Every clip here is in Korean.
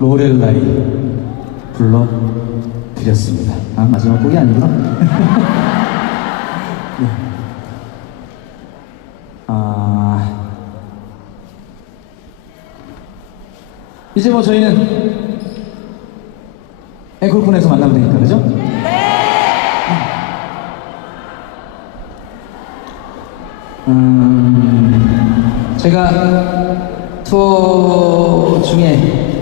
로렐라이 불러드렸습니다. 아, 마지막 곡이 아니구나. 네. 아, 이제 뭐 저희는 앵콜콘에서 만나면 되니까, 그죠? 음, 제가 투어 중에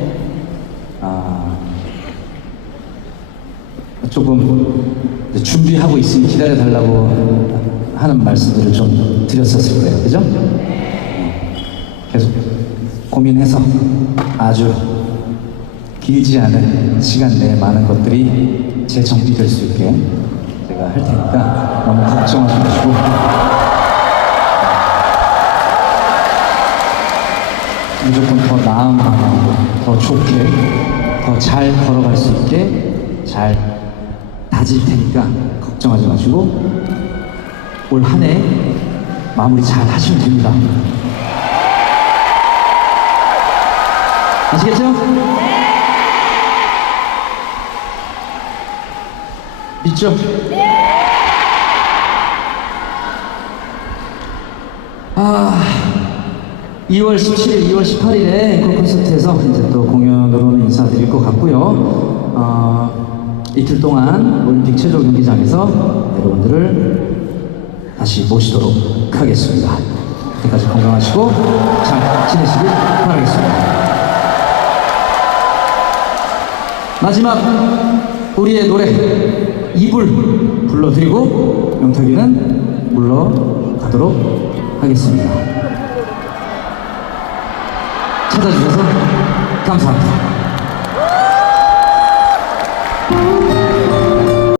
조금 준비하고 있으니 기다려 달라고 하는 말씀들을 좀 드렸었을 거예요, 그죠? 계속 고민해서 아주 길지 않은 시간 내에 많은 것들이 재정비될 수 있게 제가 할 테니까 너무 걱정하지 마시고 무조건 더 나은 방향으로 더 좋게 더 잘 걸어갈 수 있게 잘 다질 테니까 걱정하지 마시고 올 한 해 마무리 잘 하시면 됩니다. 아시겠죠? 믿죠? 아, 2월 17일, 2월 18일에 앵콜 콘서트에서 이제 또 공연으로는 인사드릴 것 같고요. 어, 이틀 동안 올림픽 체조 경기장에서 여러분들을 다시 모시도록 하겠습니다. 그때까지 건강하시고 잘 지내시길 바라겠습니다. 마지막 우리의 노래 이불 불러드리고 영탁이는 물러가도록 하겠습니다. 찾아주셔서 감사합니다.